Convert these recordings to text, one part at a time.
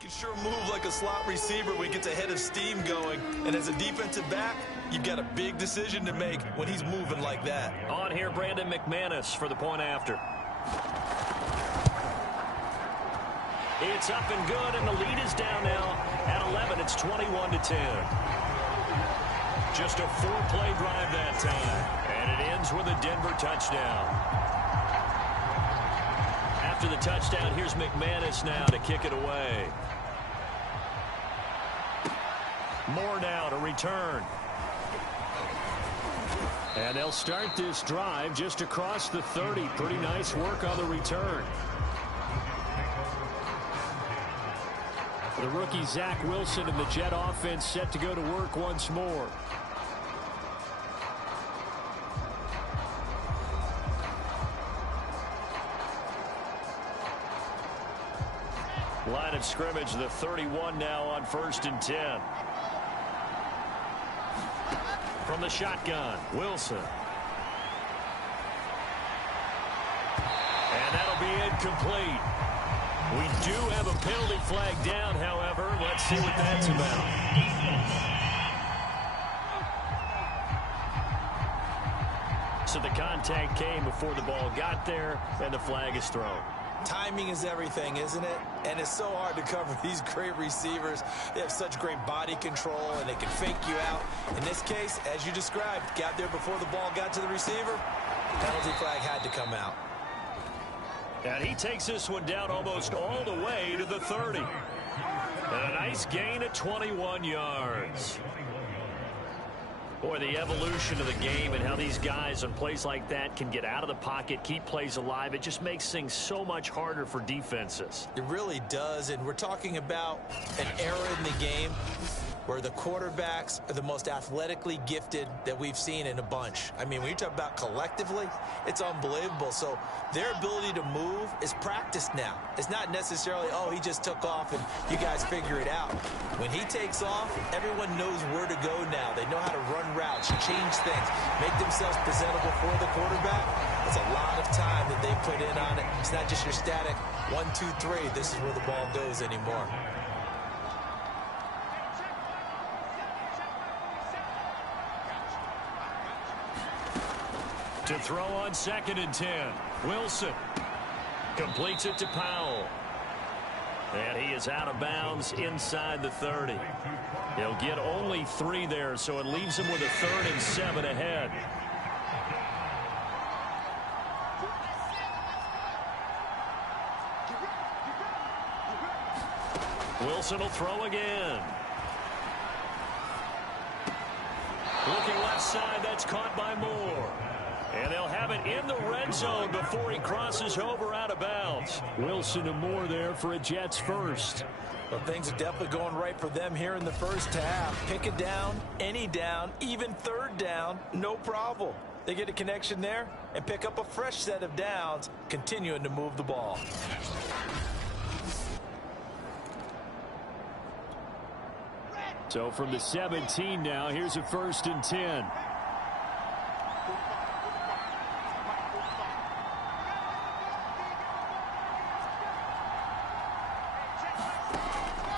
can sure move like a slot receiver when he gets a head of steam going. And as a defensive back, you've got a big decision to make when he's moving like that. On here, Brandon McManus for the point after. It's up and good, and the lead is down now at 11. It's 21-10. Just a 4-play drive that time. And it ends with a Denver touchdown. After the touchdown, here's McManus now to kick it away. Moore now to return. And they'll start this drive just across the 30. Pretty nice work on the return. The rookie Zach Wilson and the Jet offense set to go to work once more. Line of scrimmage, the 31 now on 1st and 10. From the shotgun, Wilson. And that'll be incomplete. We do have a penalty flag down, however. Let's see what that's about. So the contact came before the ball got there, and the flag is thrown. Timing is everything, isn't it? And it's so hard to cover these great receivers. They have such great body control, and they can fake you out. In this case, as you described, got there before the ball got to the receiver. Penalty flag had to come out. And he takes this one down almost all the way to the 30. And a nice gain at 21 yards. Boy, the evolution of the game and how these guys on plays like that can get out of the pocket, keep plays alive, it just makes things so much harder for defenses. It really does, and we're talking about an era in the game where the quarterbacks are the most athletically gifted that we've seen in a bunch. I mean, when you talk about collectively, it's unbelievable. So their ability to move is practiced now. It's not necessarily, oh, he just took off and you guys figure it out. When he takes off, everyone knows where to go now. They know how to run routes, change things, make themselves presentable for the quarterback. It's a lot of time that they put in on it. It's not just your static 1, 2, 3. This is where the ball goes anymore. To throw on 2nd and 10. Wilson completes it to Powell. And he is out of bounds inside the 30. He'll get only 3 there, so it leaves him with a 3rd and 7 ahead. Wilson will throw again. Looking left side, that's caught by Moore. And they'll have it in the red zone before he crosses over out of bounds. Wilson and Moore there for a Jets first. Well, things are definitely going right for them here in the first half. Pick it down, any down, even 3rd down, no problem. They get a connection there and pick up a fresh set of downs, continuing to move the ball. So from the 17 now, here's a 1st and 10.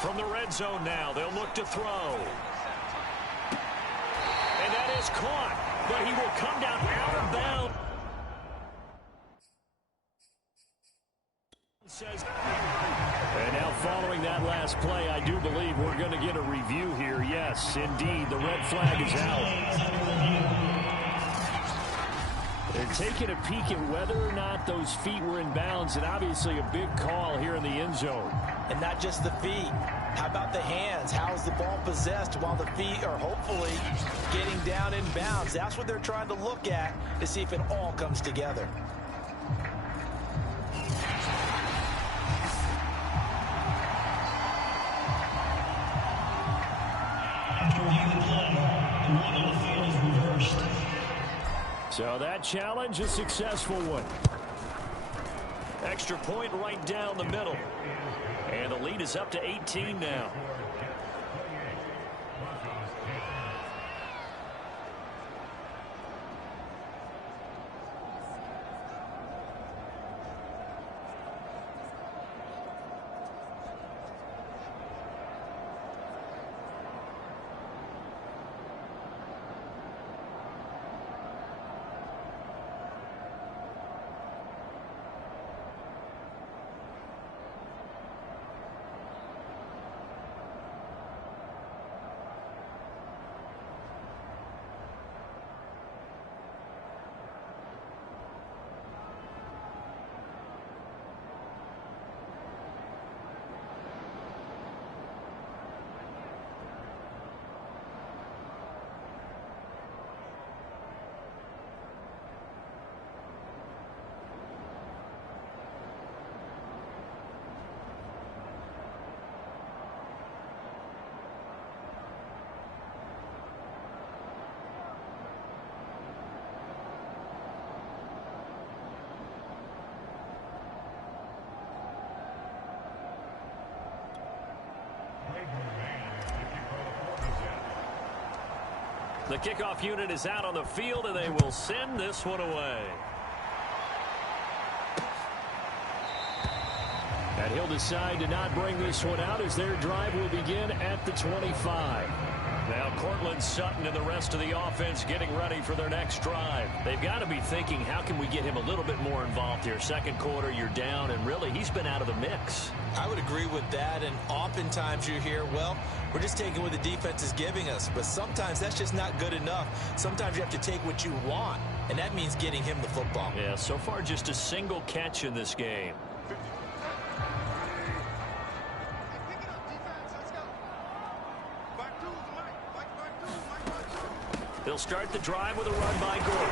From the red zone now, they'll look to throw. And that is caught, but he will come down out of bounds. And now following that last play, I do believe we're going to get a review here. Yes, indeed, the red flag is out. They're taking a peek at whether or not those feet were in bounds, and obviously a big call here in the end zone. And not just the feet. How about the hands? How is the ball possessed while the feet are hopefully getting down in bounds? That's what they're trying to look at to see if it all comes together. So that challenge, a successful one. Extra point right down the middle. And the lead is up to 18 now. The kickoff unit is out on the field, and they will send this one away. And he'll decide to not bring this one out as their drive will begin at the 25. Now Cortland Sutton and the rest of the offense getting ready for their next drive. They've got to be thinking, how can we get him a little bit more involved here? Second quarter, you're down, and really, he's been out of the mix. I would agree with that, and oftentimes you hear, well, we're just taking what the defense is giving us. But sometimes that's just not good enough. Sometimes you have to take what you want, and that means getting him the football. Yeah, so far just a single catch in this game. They'll start the drive with a run by Gordon.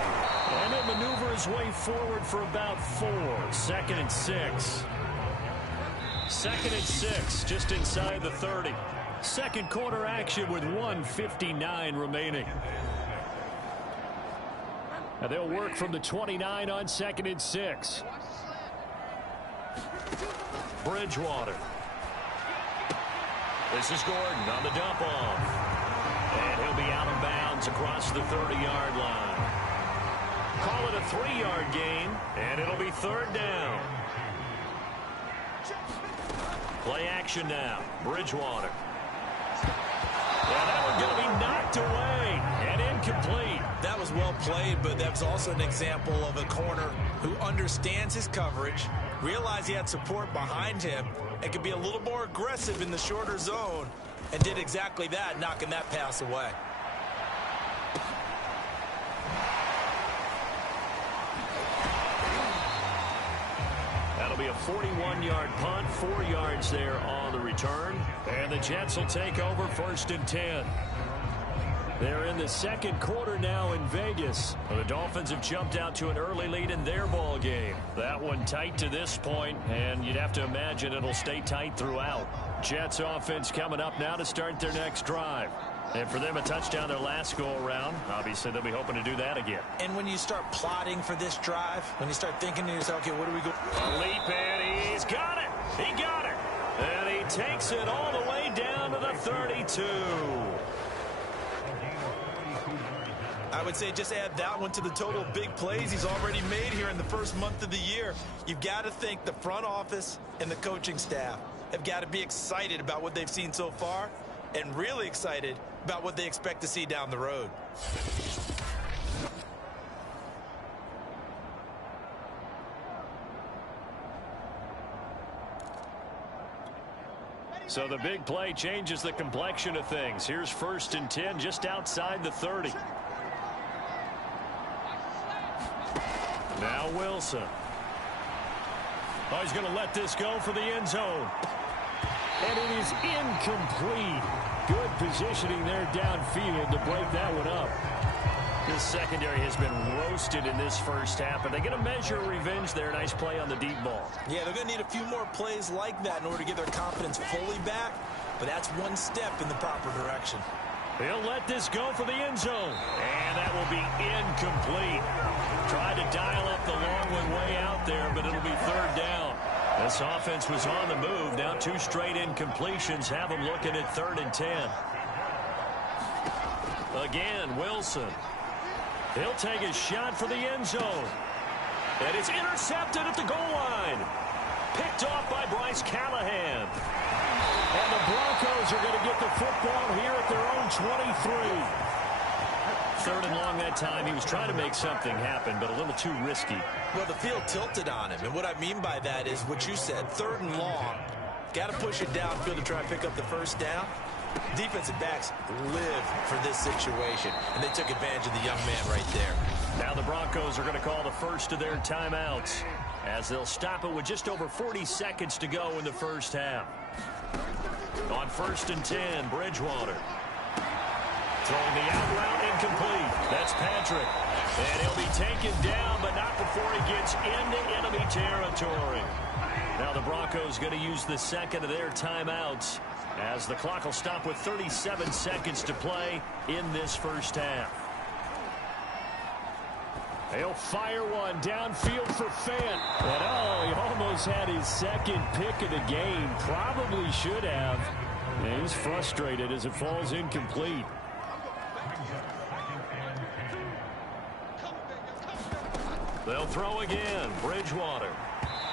And he'll maneuver his way forward for about 4. 2nd and 6. 2nd and 6, just inside the 30. Second quarter action with 1:59 remaining. And they'll work from the 29 on 2nd and 6. Bridgewater. This is Gordon on the dump off. And he'll be out of bounds across the 30-yard line. Call it a 3-yard gain, and it'll be 3rd down. Play action now. Bridgewater. Yeah, that one's going to be knocked away and incomplete. That was well played, but that was also an example of a corner who understands his coverage, realized he had support behind him, and could be a little more aggressive in the shorter zone, and did exactly that, knocking that pass away. That'll be a 41-yard punt, 4 yards there on the return. And the Jets will take over 1st and 10. They're in the second quarter now in Vegas. The Dolphins have jumped out to an early lead in their ball game. That one tight to this point, and you'd have to imagine it'll stay tight throughout. Jets offense coming up now to start their next drive. And for them, a touchdown their last go-around. Obviously, they'll be hoping to do that again. And when you start plotting for this drive, when you start thinking to yourself, okay, what do we go? Leap in, he's got it. He got it. And he takes it all the way down to the 32. I would say just add that one to the total of big plays he's already made here in the first month of the year. You've got to think the front office and the coaching staff have got to be excited about what they've seen so far and really excited about what they expect to see down the road. So the big play changes the complexion of things. Here's 1st and 10 just outside the 30. Now Wilson. Oh, he's going to let this go for the end zone. And it is incomplete. Good positioning there downfield to break that one up. This secondary has been roasted in this first half, but they're going to measure revenge there. Nice play on the deep ball. Yeah, they're going to need a few more plays like that in order to get their confidence fully back, but that's one step in the proper direction. He'll let this go for the end zone, and that will be incomplete. Tried to dial up the long one way out there, but it'll be 3rd down. This offense was on the move. Now 2 straight incompletions have them looking at 3rd and 10. Again, Wilson. He'll take a shot for the end zone. And it's intercepted at the goal line. Picked off by Bryce Callahan. And the Broncos are going to get the football here at their own 23. 3rd and long that time. He was trying to make something happen, but a little too risky. Well, the field tilted on him, and what I mean by that is what you said, 3rd and long. Got to push it downfield to try and pick up the 1st down. Defensive backs live for this situation, and they took advantage of the young man right there. Now the Broncos are going to call the first of their timeouts as they'll stop it with just over 40 seconds to go in the first half. On 1st and 10, Bridgewater. Throwing the out route incomplete. That's Patrick. And he'll be taken down, but not before he gets into enemy territory. Now the Broncos going to use the second of their timeouts as the clock will stop with 37 seconds to play in this first half. He'll fire one downfield for Fant. And oh, he almost had his second pick of the game. Probably should have. And he's frustrated as it falls incomplete. They'll throw again. Bridgewater.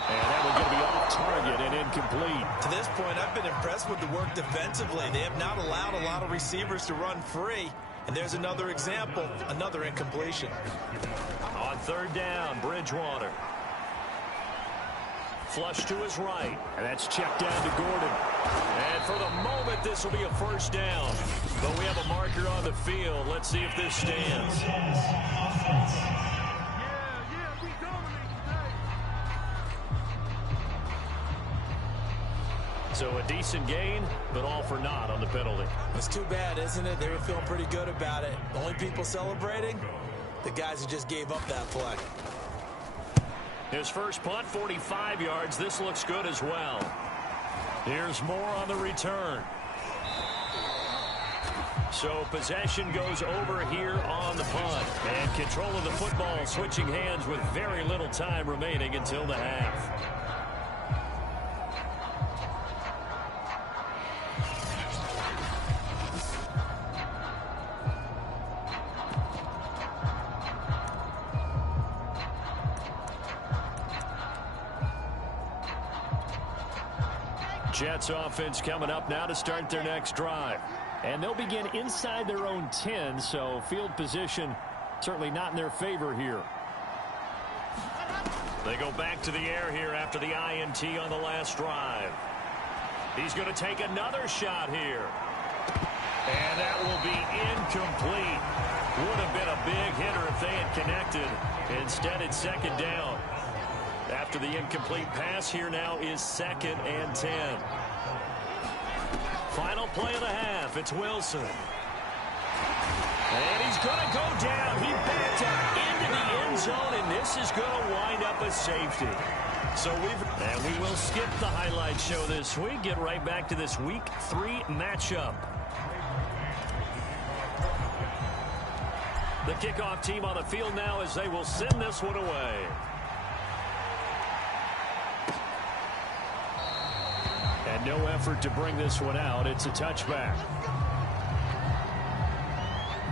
And that one going to be off target and incomplete. To this point, I've been impressed with the work defensively. They have not allowed a lot of receivers to run free. And there's another example, another incompletion. On third down, Bridgewater. Flush to his right. And that's checked down to Gordon. And for the moment, this will be a first down. But we have a marker on the field. Let's see if this stands. So a decent gain, but all for naught on the penalty. It's too bad, isn't it? They were feeling pretty good about it. The only people celebrating, the guys who just gave up that play. His first punt, 45 yards. This looks good as well. Here's more on the return. So possession goes over here on the punt. And control of the football switching hands with very little time remaining until the half. Jets offense coming up now to start their next drive. And they'll begin inside their own 10, so field position certainly not in their favor here. They go back to the air here after the INT on the last drive. He's going to take another shot here. And that will be incomplete. Would have been a big hitter if they had connected. Instead, it's second down. After the incomplete pass, here now is 2nd and 10. Final play of the half. It's Wilson. And he's going to go down. He backed up into the end zone, and this is going to wind up a safety. So we will skip the highlight show this week. Get right back to this Week 3 matchup. The kickoff team on the field now as they will send this one away. And no effort to bring this one out. It's a touchback.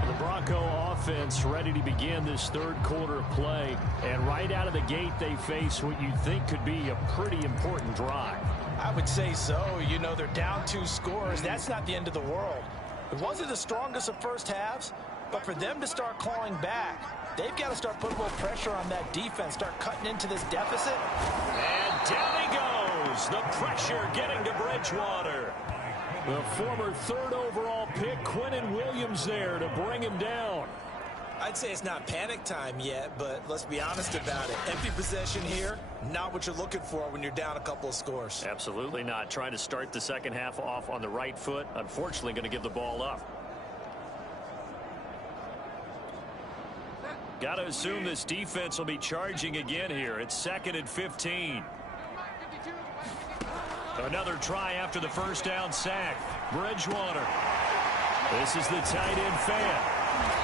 The Bronco offense ready to begin this third quarter of play. And right out of the gate, they face what you think could be a pretty important drive. I would say so. You know, they're down 2 scores. That's not the end of the world. It wasn't the strongest of first halves, but for them to start clawing back, they've got to start putting a little pressure on that defense, start cutting into this deficit. And down he goes. The pressure getting to Bridgewater. The former 3rd overall pick, Quinnen Williams, there to bring him down. I'd say it's not panic time yet, but let's be honest about it. Empty possession here, not what you're looking for when you're down a couple of scores. Absolutely not. Trying to start the second half off on the right foot. Unfortunately, going to give the ball up. Got to assume this defense will be charging again here. It's 2nd and 15. Another try after the first down sack. Bridgewater. This is the tight end fan.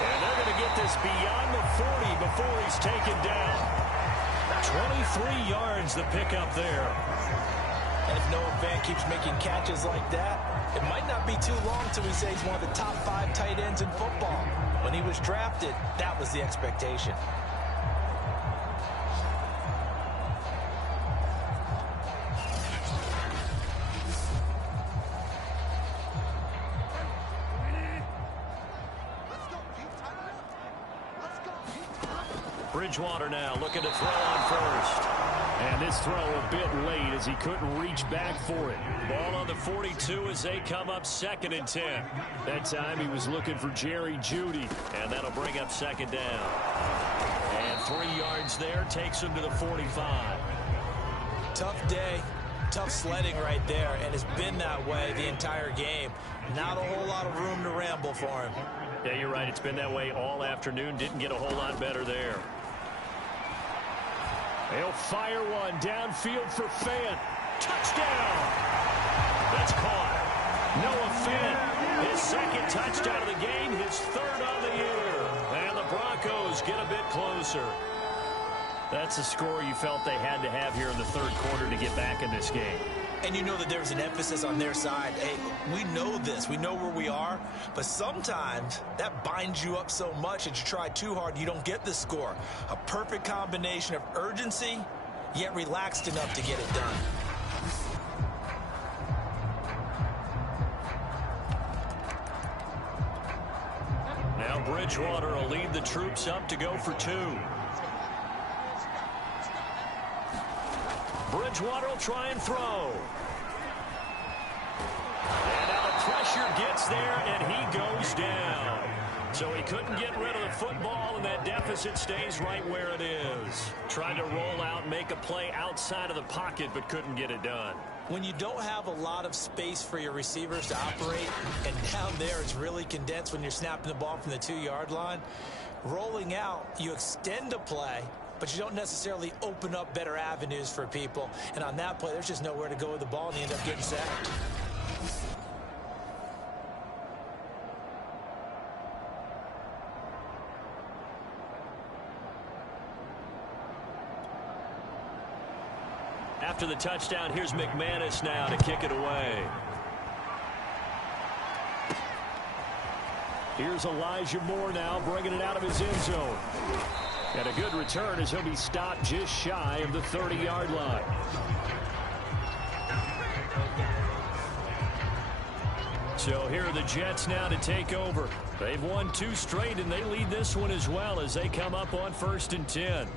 And they're going to get this beyond the 40 before he's taken down. 23 yards the pickup there. And if Noah Fant keeps making catches like that, it might not be too long till we say he's one of the top 5 tight ends in football. When he was drafted, that was the expectation. Bridgewater now looking to throw on first. And this throw a bit late as he couldn't reach back for it. Ball on the 42 as they come up 2nd and 10. That time he was looking for Jerry Jeudy. And that'll bring up 2nd down. And 3 yards there takes him to the 45. Tough day. Tough sledding right there. And it's been that way the entire game. Not a whole lot of room to ramble for him. Yeah, you're right. It's been that way all afternoon. Didn't get a whole lot better there. They'll fire one downfield for Fant. Touchdown! That's caught. Noah Fant, his 2nd touchdown of the game, his 3rd on the year. And the Broncos get a bit closer. That's a score you felt they had to have here in the third quarter to get back in this game. And you know that there's an emphasis on their side. Hey, we know this. We know where we are. But sometimes that binds you up so much that you try too hard, you don't get the score. A perfect combination of urgency, yet relaxed enough to get it done. Now Bridgewater will lead the troops up to go for 2. Bridgewater will try and throw. And now the pressure gets there, and he goes down. So he couldn't get rid of the football, and that deficit stays right where it is. Tried to roll out, make a play outside of the pocket, but couldn't get it done. When you don't have a lot of space for your receivers to operate, and down there it's really condensed when you're snapping the ball from the 2-yard line, rolling out, you extend a play, but you don't necessarily open up better avenues for people. And on that play, there's just nowhere to go with the ball, and you end up getting sacked. After the touchdown, here's McManus now to kick it away. Here's Elijah Moore now bringing it out of his end zone. And a good return as he'll be stopped just shy of the 30-yard line. So here are the Jets now to take over. They've won 2 straight, and they lead this one as well as they come up on 1st and 10.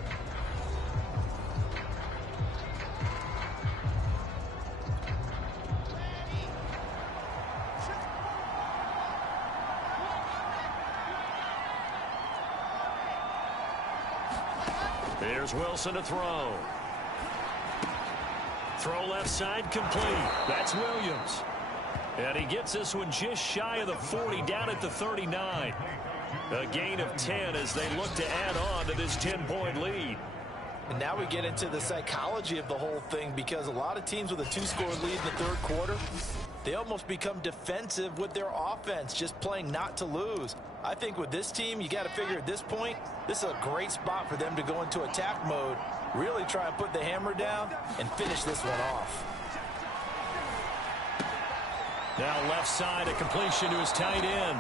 Here's Wilson to throw. Throw left side complete. That's Williams. And he gets this one just shy of the 40, down at the 39. A gain of 10 as they look to add on to this 10-point lead. And now we get into the psychology of the whole thing, because a lot of teams with a 2-score lead in the 3rd quarter, they almost become defensive with their offense, just playing not to lose. I think with this team, you got to figure at this point, this is a great spot for them to go into attack mode, really try and put the hammer down and finish this one off. Now left side, a completion to his tight end.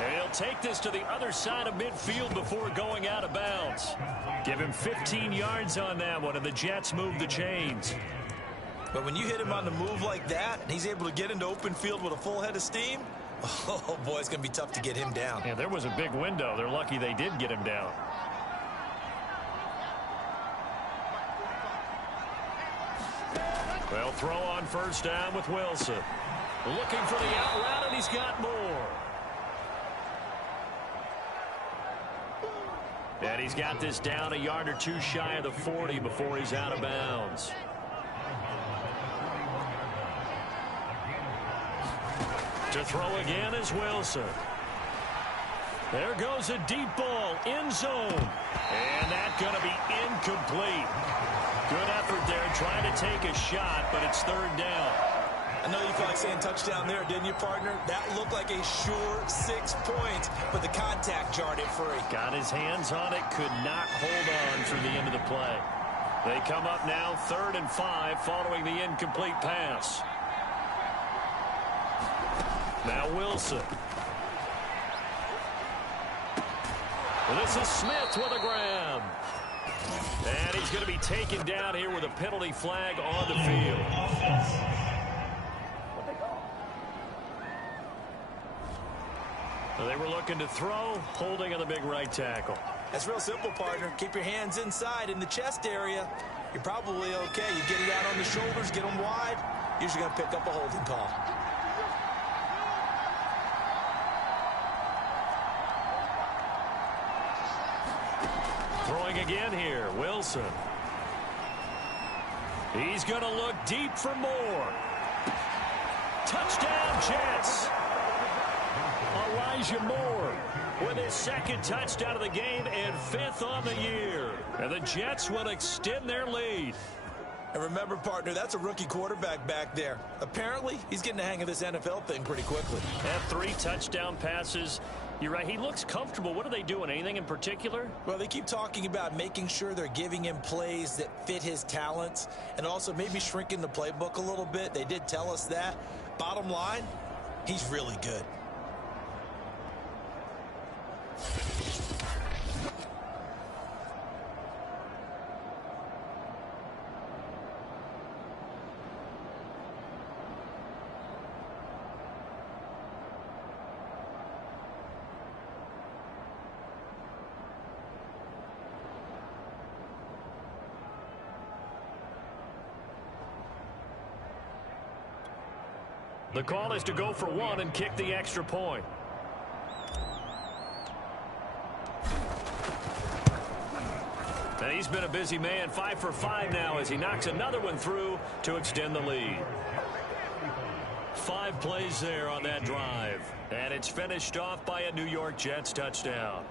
And he'll take this to the other side of midfield before going out of bounds. Give him 15 yards on that one, and the Jets move the chains. But when you hit him on the move like that, and he's able to get into open field with a full head of steam, oh boy, it's going to be tough to get him down. Yeah, there was a big window. They're lucky they did get him down. They'll throw on 1st down with Wilson. Looking for the out route, and he's got more. And he's got this down a yard or 2 shy of the 40 before he's out of bounds. To throw again is Wilson. There goes a deep ball, end zone. And that's going to be incomplete. Good effort there, trying to take a shot, but it's 3rd down. I know you felt like saying touchdown there, didn't you, partner? That looked like a sure 6 points, but the contact jarred it free. Got his hands on it, could not hold on through the end of the play. They come up now 3rd and 5 following the incomplete pass. Now Wilson. This is Smith with a grab. And he's going to be taken down here with a penalty flag on the field. They were looking to throw, holding on the big right tackle. That's real simple, partner. Keep your hands inside in the chest area. You're probably okay. You get it out on the shoulders, get them wide. Usually going to pick up a holding call. Throwing again here, Wilson. He's going to look deep for more. Touchdown, Jets. Elijah Moore with his 2nd touchdown of the game and 5th on the year. And the Jets will extend their lead. And remember, partner, that's a rookie quarterback back there. Apparently, he's getting the hang of this NFL thing pretty quickly. Had 3 touchdown passes. You're right. He looks comfortable. What are they doing? Anything in particular? Well, they keep talking about making sure they're giving him plays that fit his talents and also maybe shrinking the playbook a little bit. They did tell us that. Bottom line, he's really good. The call is to go for one and kick the extra point. And he's been a busy man, 5 for 5 now as he knocks another one through to extend the lead. 5 plays there on that drive. And it's finished off by a New York Jets touchdown.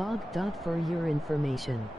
Bog. For your information.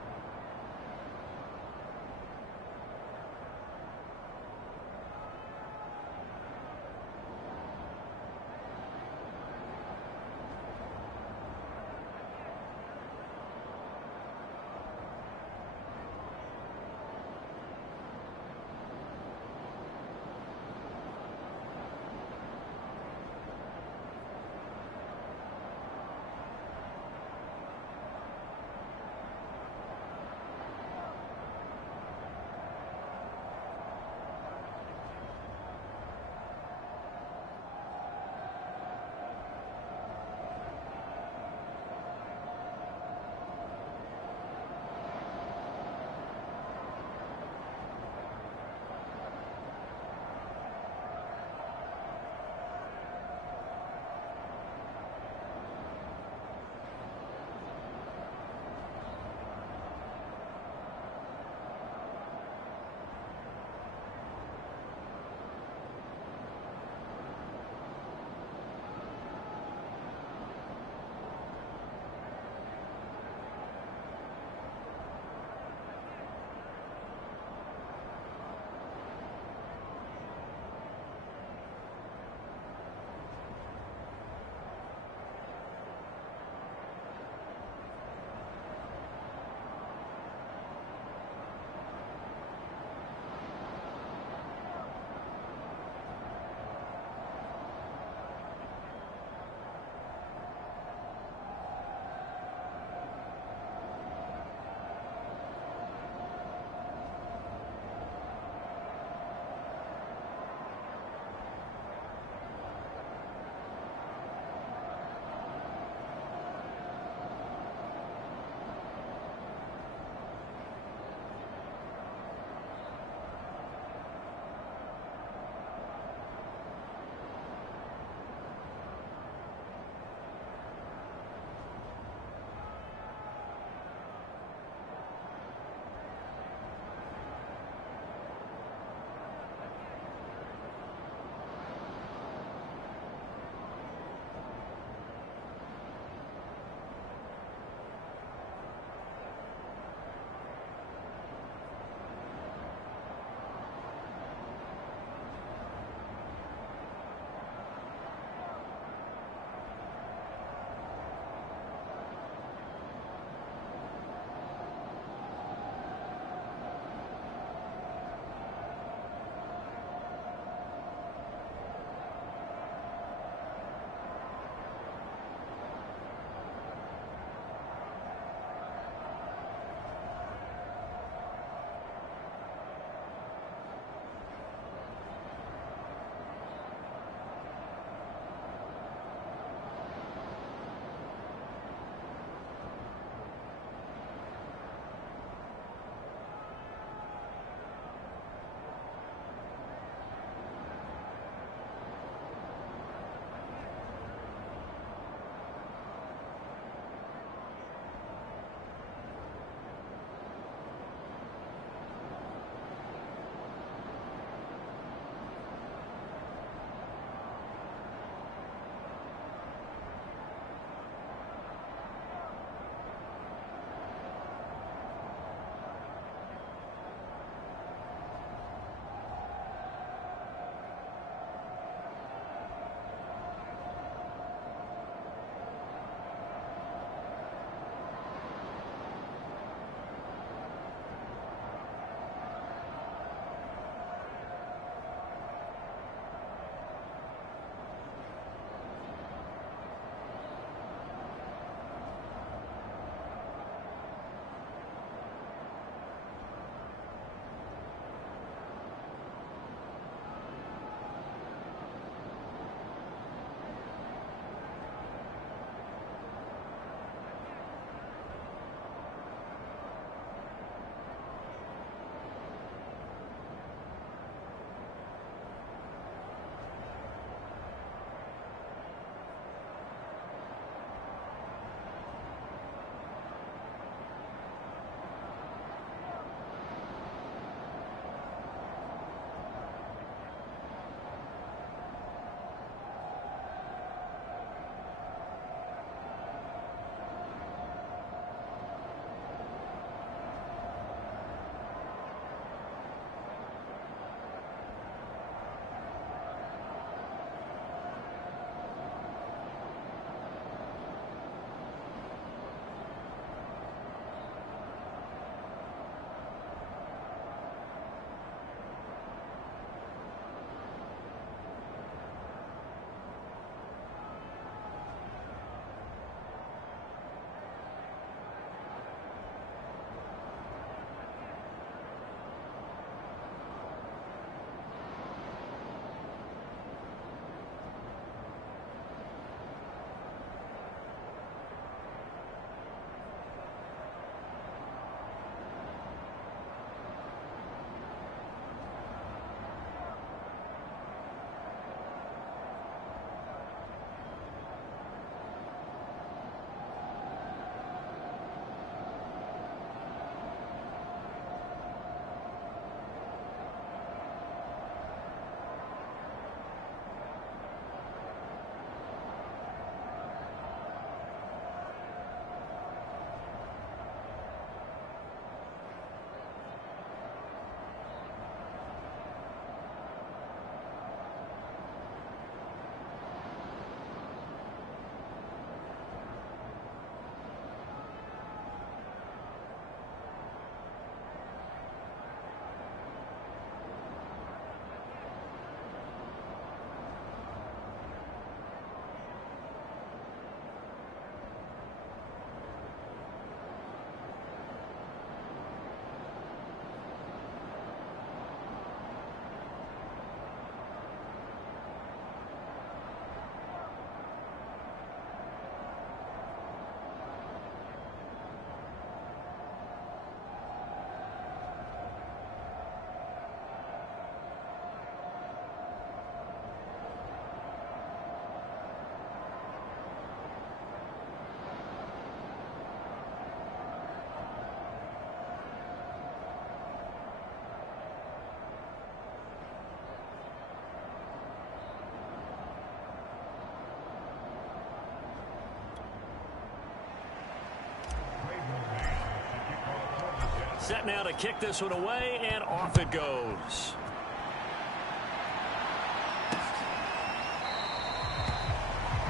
set now to kick this one away, and off it goes.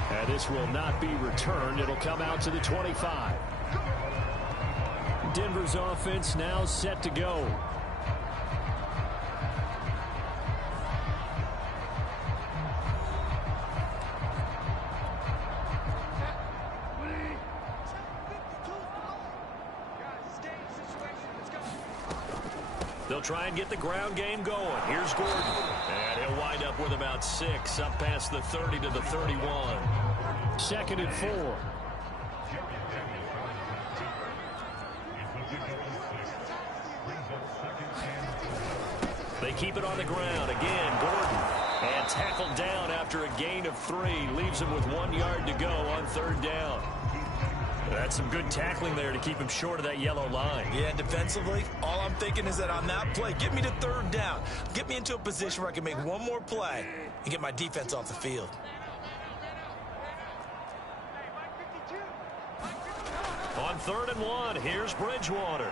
And this will not be returned. It'll come out to the 25. Denver's offense now set to go. They'll try and get the ground game going. Here's Gordon. And he'll wind up with about 6 up past the 30 to the 31. 2nd and 4. They keep it on the ground. Again, Gordon. And tackled down after a gain of 3. Leaves him with 1 yard to go on 3rd down. That's some good tackling there to keep him short of that yellow line. Yeah, defensively, all I'm thinking is that on that play, get me to 3rd down. Get me into a position where I can make one more play and get my defense off the field. On 3rd and 1, here's Bridgewater.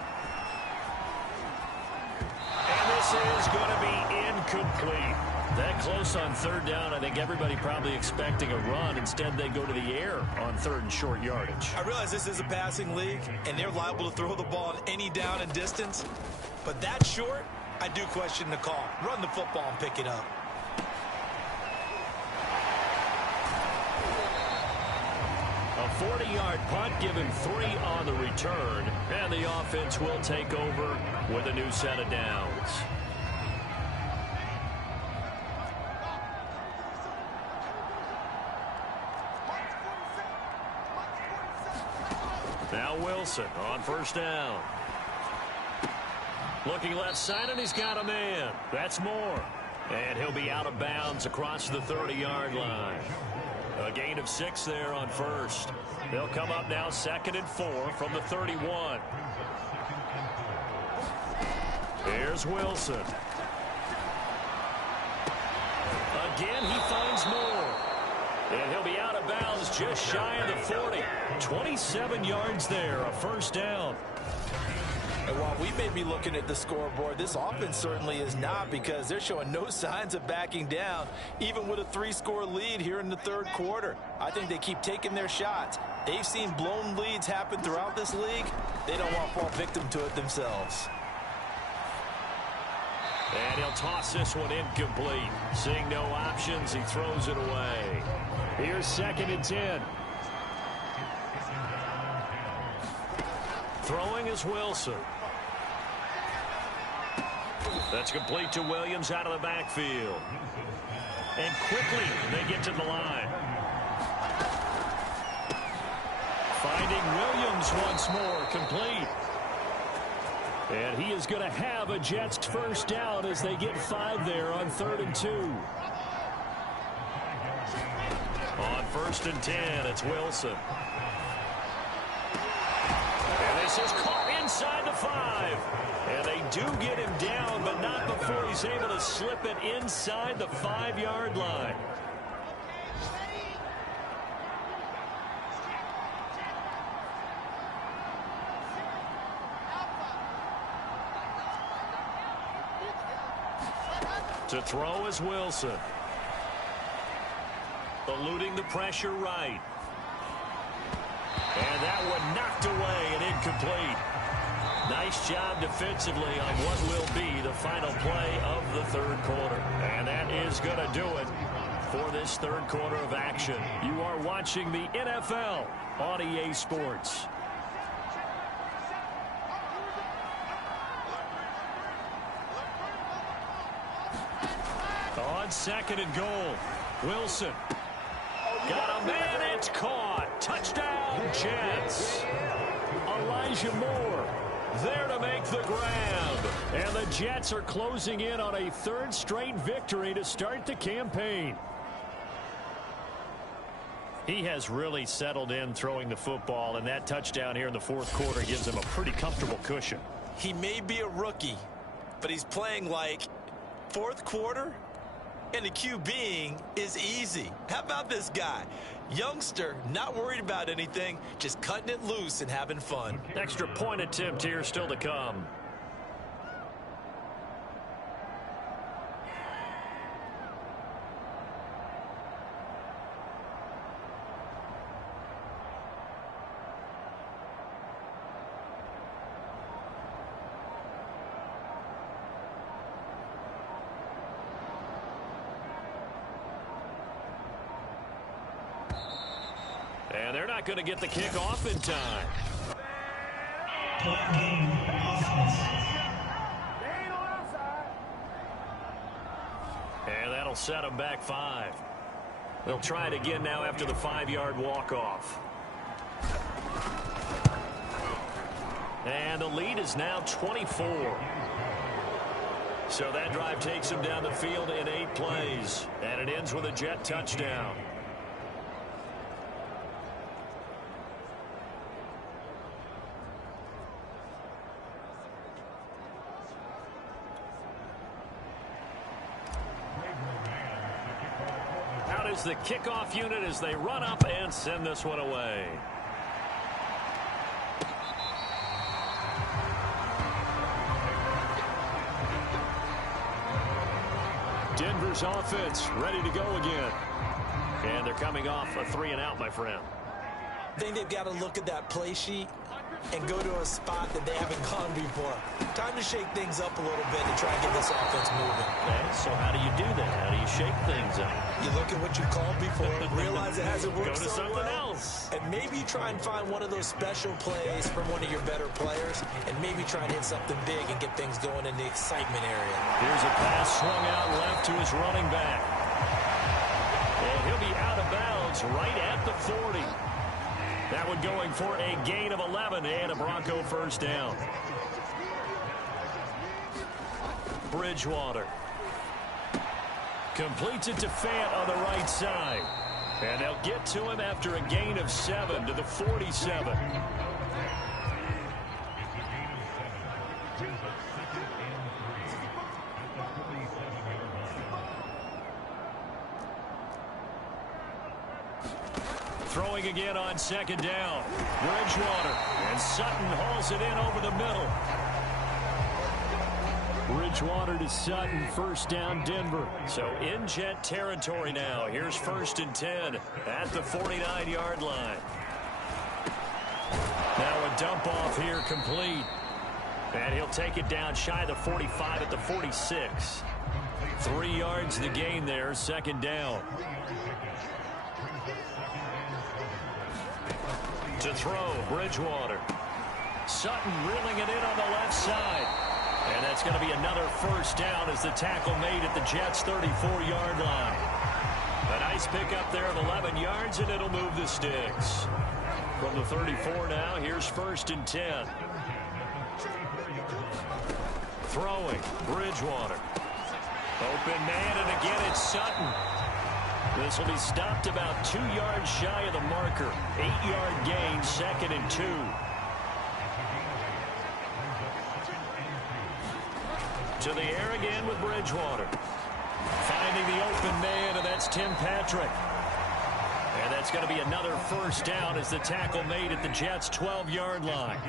And this is going to be incomplete. That close on 3rd down, I think everybody probably expecting a run. Instead, they go to the air on 3rd and short yardage. I realize this is a passing league, and they're liable to throw the ball on any down and distance. But that short, I do question the call. Run the football and pick it up. A 40-yard punt, given 3 on the return. And the offense will take over with a new set of downs. Now Wilson on 1st down. Looking left side, and he's got a man. That's Moore. And he'll be out of bounds across the 30-yard line. A gain of 6 there on 1st. They'll come up now 2nd and 4 from the 31. Here's Wilson. Again, he finds Moore. And he'll be out of bounds just shy of the 40. 27 yards there, a 1st down. And while we may be looking at the scoreboard, this offense certainly is not, because they're showing no signs of backing down, even with a 3-score lead here in the 3rd quarter. I think they keep taking their shots. They've seen blown leads happen throughout this league. They don't want to fall victim to it themselves. And he'll toss this one incomplete. Seeing no options, he throws it away. Here's 2nd and 10. Throwing is Wilson. That's complete to Williams out of the backfield. And quickly they get to the line. Finding Williams once more, complete. And he is going to have a Jets 1st down as they get 5 there on 3rd and 2. On 1st and 10, it's Wilson. And this is caught inside the 5. And they do get him down, but not before he's able to slip it inside the 5-yard line. To throw is Wilson. Eluding the pressure right. And that one knocked away and incomplete. Nice job defensively on what will be the final play of the 3rd quarter. And that is going to do it for this 3rd quarter of action. You are watching the NFL on EA Sports. On 2nd and goal, Wilson. Got a man, it's caught. Touchdown, Jets. Elijah Moore there to make the grab. And the Jets are closing in on a 3rd straight victory to start the campaign. He has really settled in throwing the football, and that touchdown here in the 4th quarter gives him a pretty comfortable cushion. He may be a rookie, but he's playing like 4th quarter, and the QBing is easy. How about this guy? Youngster, not worried about anything, just cutting it loose and having fun. Extra point attempt here still to come. And they're not going to get the kick off in time. And that'll set them back 5. They'll try it again now after the 5-yard walk-off. And the lead is now 24. So that drive takes them down the field in 8 plays. And it ends with a Jet touchdown. Out is the kickoff unit as they run up and send this one away. Denver's offense ready to go again. And they're coming off a 3-and-out, my friend. I think they've got to look at that play sheet and go to a spot that they haven't gone before. Time to shake things up a little bit to try and get this offense moving. Okay, so how do you do that? How do you shake things up? You look at what you called before, realize it hasn't worked Go to so something well, else. and maybe try and find one of those special plays from one of your better players, and maybe try and hit something big and get things going in the excitement area. Here's a pass swung out left to his running back. And he'll be out of bounds right at the 40. That one going for a gain of 11 and a Bronco first down. Bridgewater completes it to Fant on the right side. And they'll get to him after a gain of 7 to the 47. Throwing again on second down. Bridgewater. And Sutton hauls it in over the middle. Bridgewater to Sutton. First down, Denver. So in Jet territory now. Here's 1st and 10 at the 49-yard line. Now a dump off here complete. And he'll take it down shy of the 45 at the 46. 3 yards the gain there. Second down. To throw, Bridgewater. Sutton reeling it in on the left side. And that's going to be another first down as the tackle made at the Jets' 34-yard line. A nice pickup there of 11 yards, and it'll move the sticks. From the 34 now, here's 1st and 10. Throwing, Bridgewater. Open man, and again it's Sutton. This will be stopped about 2 yards shy of the marker. 8-yard gain, 2nd and 2. To the air again with Bridgewater. Finding the open man, and that's Tim Patrick. And that's going to be another first down as the tackle made at the Jets' 12-yard line.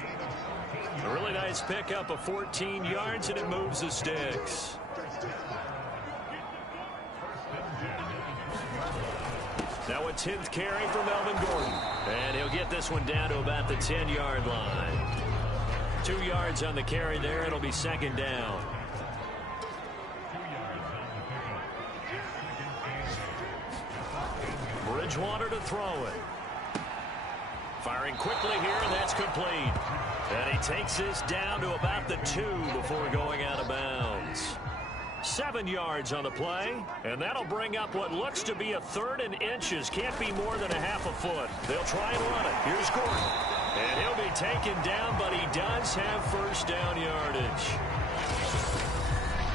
A really nice pickup of 14 yards, and it moves the sticks. Now a 10th carry for Melvin Gordon. And he'll get this one down to about the 10-yard line. 2 yards on the carry there. It'll be second down. Bridgewater to throw it. Firing quickly here, and that's complete. And he takes this down to about the 2 before going out of bounds. 7 yards on the play, and that'll bring up what looks to be a 3rd and inches. Can't be more than a half a foot. They'll try and run it. Here's Gordon. And he'll be taken down, but he does have first down yardage.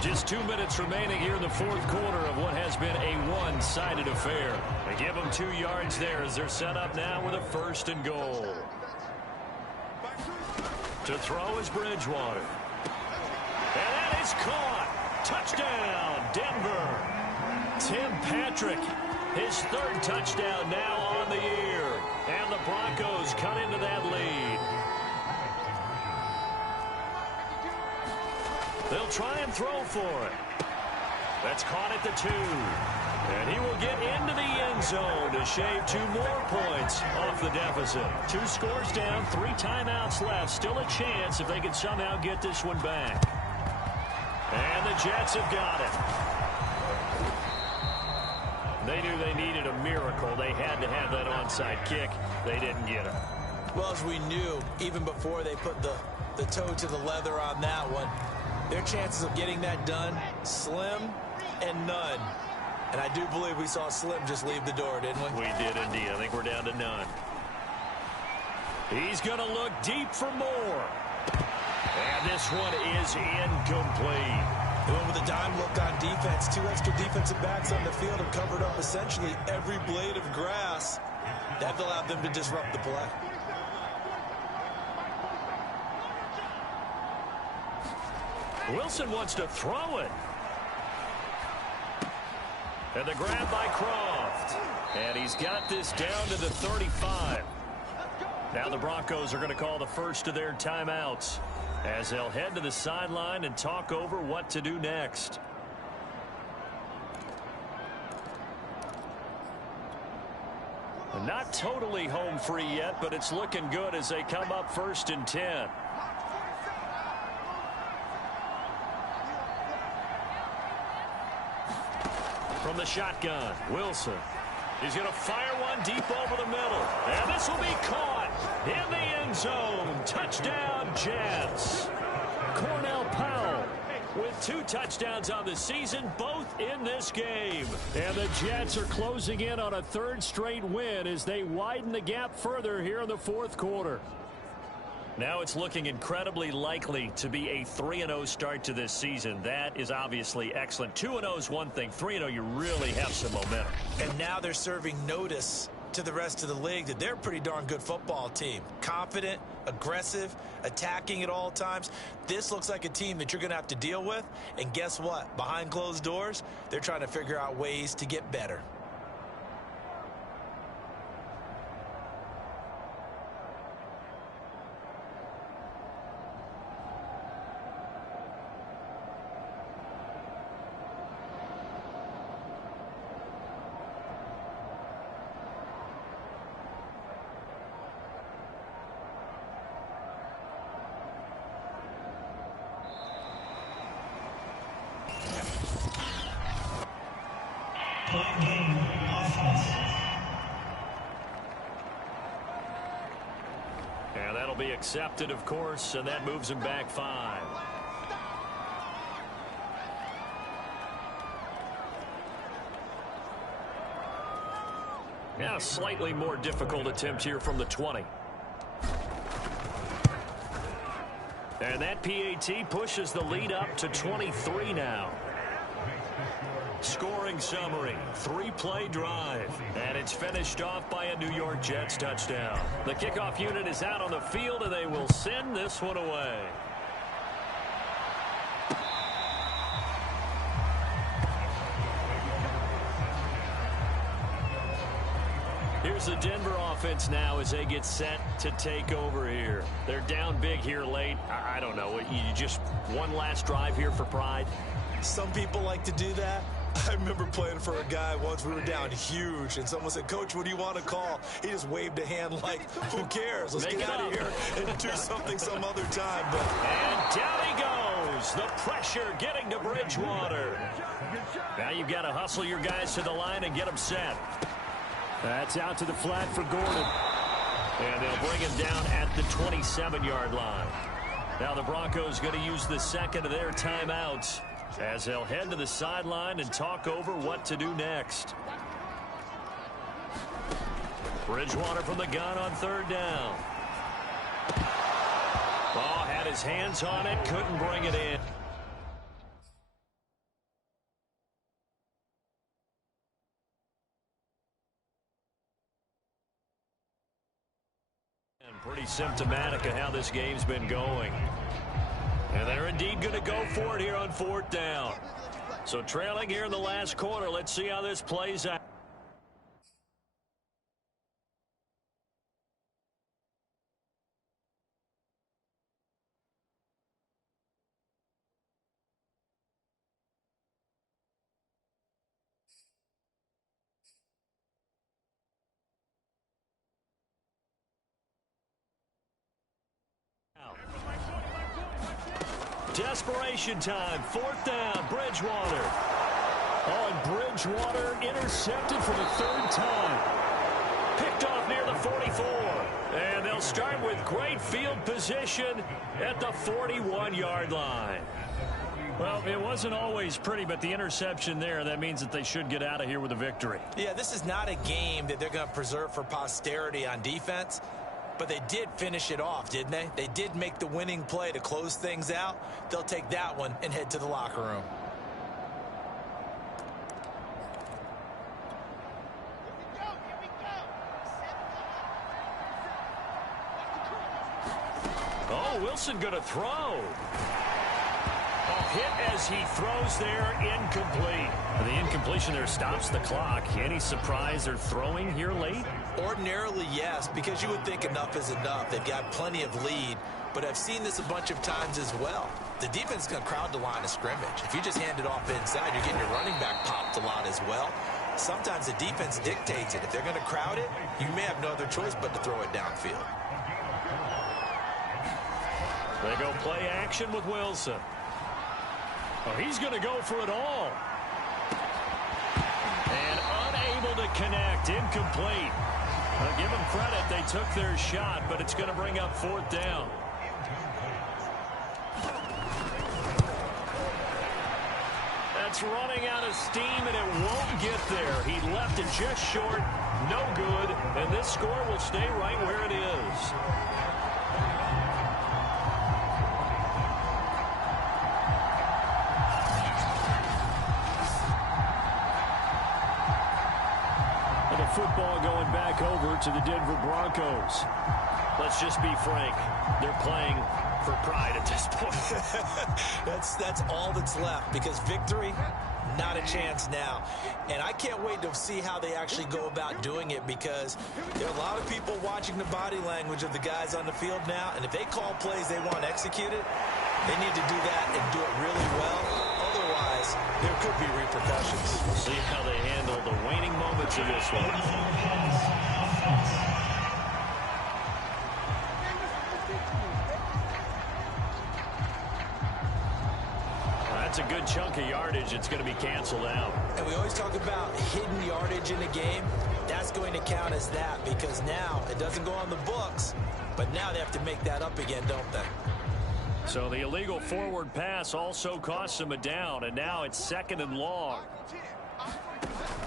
Just 2 minutes remaining here in the 4th quarter of what has been a one-sided affair. They give them 2 yards there as they're set up now with a 1st and goal. To throw is Bridgewater. And that is caught. Touchdown, Denver. Tim Patrick, his 3rd touchdown now on the year. And the Broncos cut into that lead. They'll try and throw for it. That's caught at the 2. And he will get into the end zone to shave 2 more points off the deficit. 2 scores down, 3 timeouts left. Still a chance if they can somehow get this one back. And the Jets have got it. They knew they needed a miracle. They had to have that onside kick. They didn't get it. Well, as we knew, even before they put the toe to the leather on that one, their chances of getting that done, slim and none. And I do believe we saw Slim just leave the door, didn't we? We did indeed. I think we're down to none. He's going to look deep for more. And this one is incomplete. They went with a dime look on defense. 2 extra defensive backs on the field and covered up essentially every blade of grass. That allowed them to disrupt the play. Wilson wants to throw it. And the grab by Croft. And he's got this down to the 35. Now the Broncos are going to call the first of their timeouts as they'll head to the sideline and talk over what to do next. Not totally home free yet, but it's looking good as they come up 1st and 10. From the shotgun, Wilson. He's going to fire one deep over the middle. And this will be caught in the end zone. Touchdown, Jets. Cornell Powell with 2 touchdowns on the season, both in this game. And the Jets are closing in on a 3rd straight win as they widen the gap further here in the 4th quarter. Now it's looking incredibly likely to be a 3-0 start to this season. That is obviously excellent. 2-0 is one thing. 3-0, you really have some momentum. And now they're serving notice to the rest of the league that they're a pretty darn good football team. Confident, aggressive, attacking at all times. This looks like a team that you're going to have to deal with. And guess what? Behind closed doors, they're trying to figure out ways to get better. And that'll be accepted, of course, and that moves him back 5. Now, slightly more difficult attempt here from the 20. And that PAT pushes the lead up to 23 now. Scoring summary, 3-play drive, and it's finished off by a New York Jets touchdown. The kickoff unit is out on the field, and they will send this one away. Here's the Denver offense now as they get set to take over here. They're down big here late. I don't know. You just one last drive here for pride? Some people like to do that. I remember playing for a guy once. We were down huge, and someone said, "Coach, what do you want to call?" He just waved a hand like, "Who cares? Let's get out of here and do something some other time." But and down he goes. The pressure getting to Bridgewater. Now you've got to hustle your guys to the line and get them set. That's out to the flat for Gordon. And they'll bring him down at the 27-yard line. Now the Broncos going to use the second of their timeouts as they'll head to the sideline and talk over what to do next. Bridgewater from the gun on 3rd down. Oh, had his hands on it, couldn't bring it in. And pretty symptomatic of how this game's been going. And they're indeed going to go for it here on 4th down. So trailing here in the last quarter. Let's see how this plays out. Desperation time. 4th down. Bridgewater. Oh, and Bridgewater intercepted for the third time. Picked off near the 44. And they'll start with great field position at the 41-yard line. Well, it wasn't always pretty, but the interception there, that means that they should get out of here with a victory. Yeah, this is not a game that they're going to preserve for posterity on defense, but they did finish it off, didn't they? They did make the winning play to close things out. They'll take that one and head to the locker room. Oh, Wilson going to throw. Hit as he throws there, incomplete. The incompletion there stops the clock. Any surprise they're throwing here late? Ordinarily, yes, because you would think enough is enough. They've got plenty of lead, but I've seen this a bunch of times as well. The defense is going to crowd the line of scrimmage. If you just hand it off inside, you're getting your running back popped a lot as well. Sometimes the defense dictates it. If they're going to crowd it, you may have no other choice but to throw it downfield. They go play action with Wilson. Oh, he's going to go for it all. And unable to connect. Incomplete. I'll give them credit. They took their shot, but it's going to bring up fourth down. That's running out of steam, and it won't get there. He left it just short. No good. And this score will stay right where it is. Football going back over to the Denver Broncos. Let's just be frank. They're playing for pride at this point. That's all that's left, because victory, not a chance now. And I can't wait to see how they actually go about doing it, because there are a lot of people watching the body language of the guys on the field now, and if they call plays they want executed, they need to do that and do it really well. Otherwise, there could be repercussions. We'll see how they handle the waning moments of this one. That's a good chunk of yardage. It's going to be canceled out. And we always talk about hidden yardage in a game. That's going to count as that, because now it doesn't go on the books, but now they have to make that up again, don't they? So the illegal forward pass also costs him a down, and now it's 2nd and long.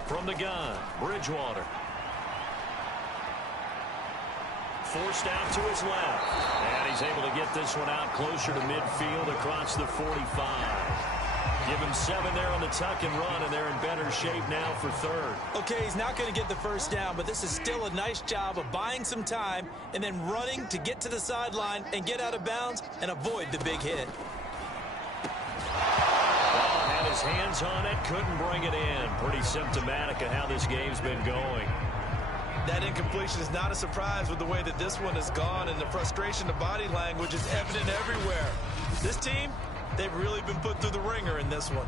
From the gun, Bridgewater. Forced out to his left. And he's able to get this one out closer to midfield across the 45. Give him 7 there on the tuck and run, and they're in better shape now for third. Okay, he's not going to get the first down, but this is still a nice job of buying some time and then running to get to the sideline and get out of bounds and avoid the big hit. Well, had his hands on it, couldn't bring it in. Pretty symptomatic of how this game's been going. That incompletion is not a surprise with the way that this one has gone, and the frustration of body language is evident everywhere. This team, they've really been put through the ringer in this one.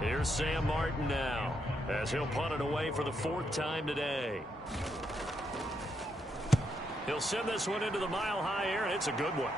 Here's Sam Martin now, as he'll punt it away for the 4th time today. He'll send this one into the mile-high air, and it's a good one.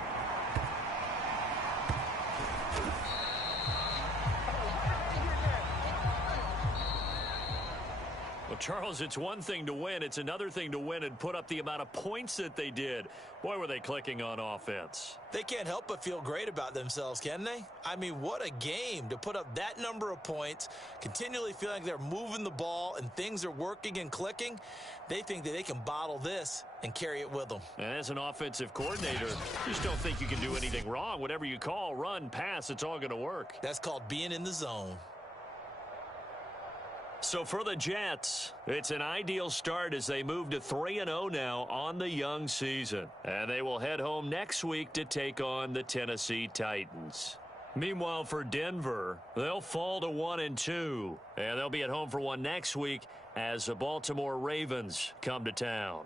Well, Charles, it's one thing to win. It's another thing to win and put up the amount of points that they did. Boy, were they clicking on offense. They can't help but feel great about themselves, can they? I mean, what a game to put up that number of points, continually feeling like they're moving the ball and things are working and clicking. They think that they can bottle this and carry it with them. And as an offensive coordinator, you just don't think you can do anything wrong. Whatever you call, run, pass, it's all going to work. That's called being in the zone. So for the Jets, it's an ideal start as they move to 3-0 now on the young season. And they will head home next week to take on the Tennessee Titans. Meanwhile, for Denver, they'll fall to 1-2. And they'll be at home for one next week as the Baltimore Ravens come to town.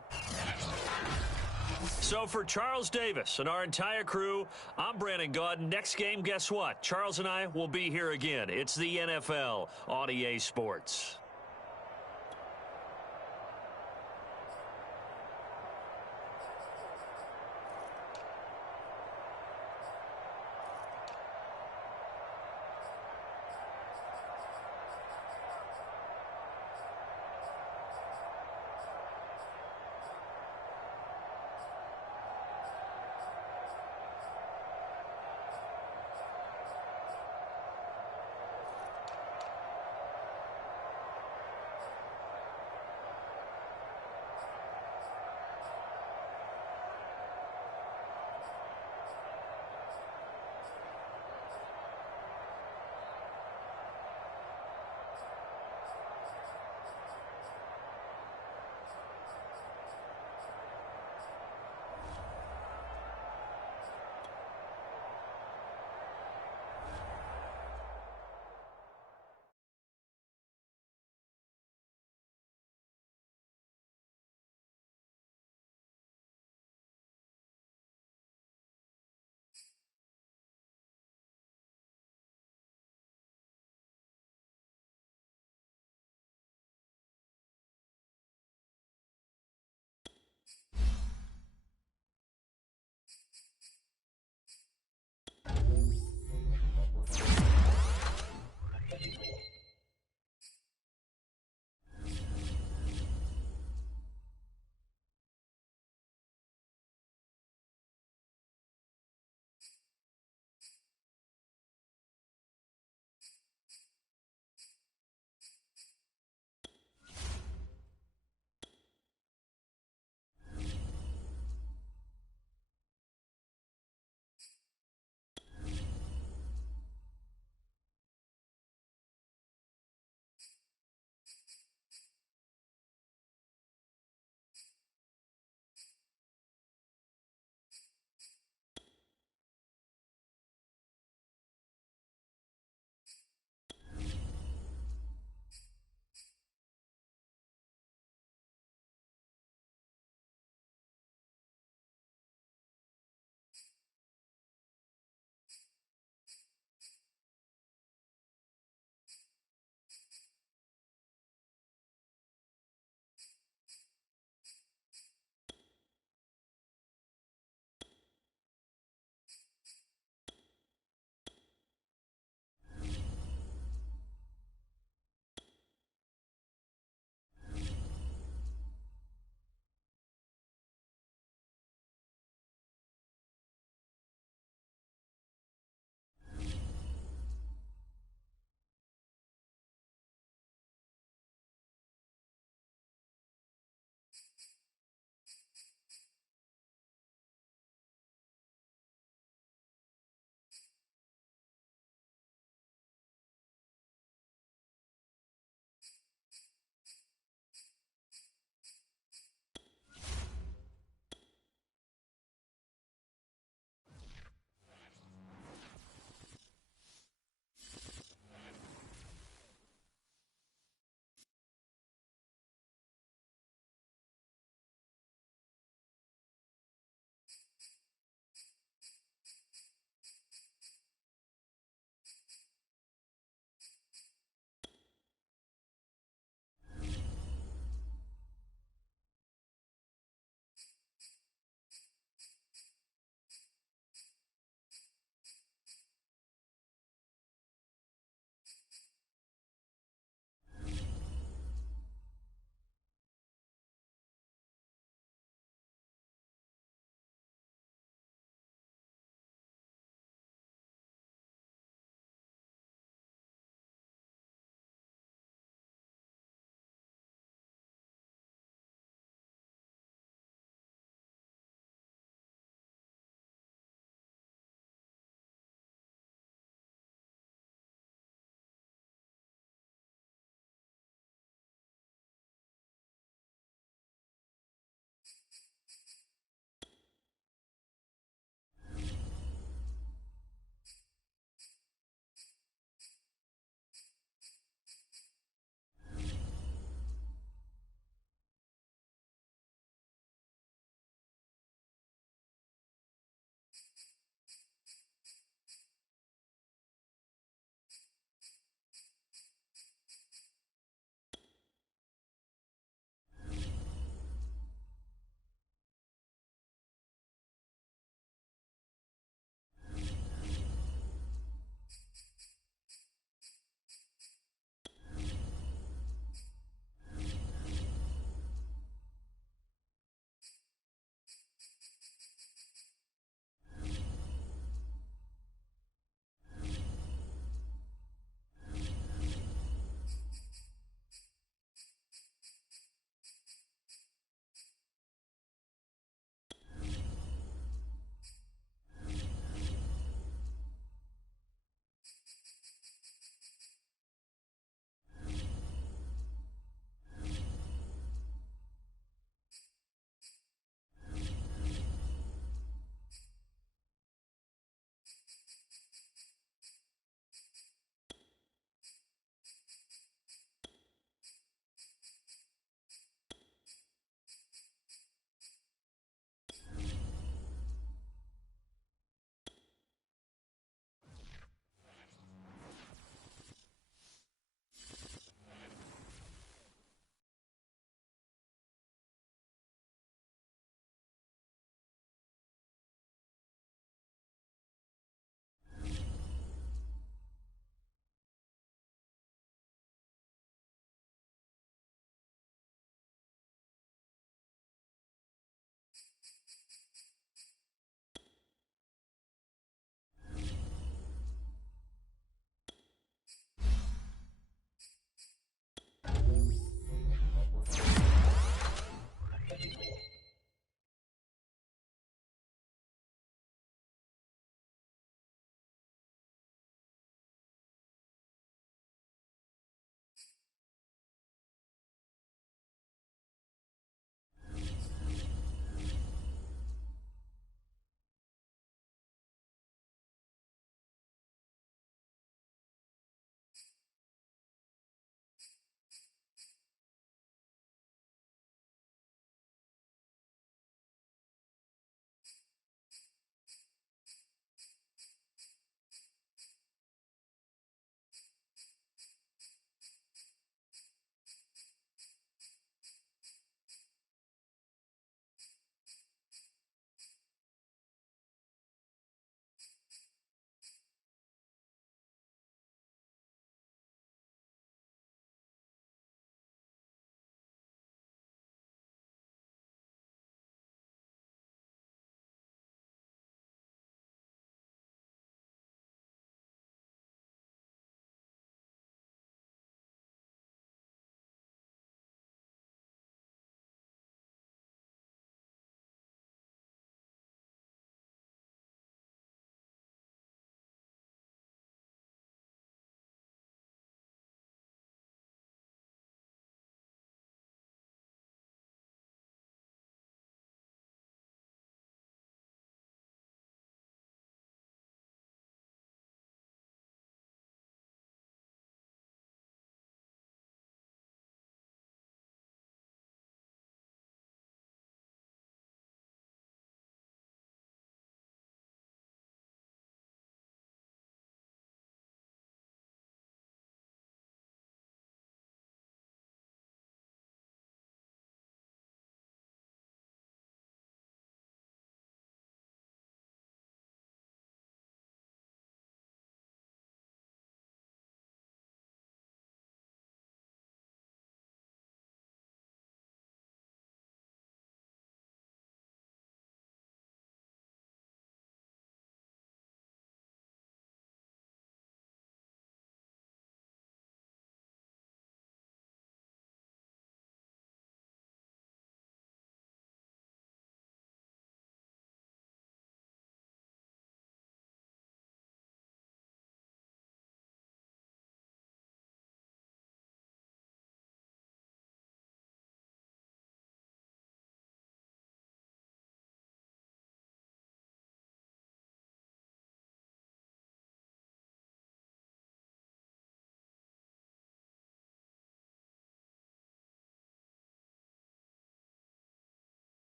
So for Charles Davis and our entire crew, I'm Brandon Gaudin. Next game, guess what? Charles and I will be here again. It's the NFL on EA Sports.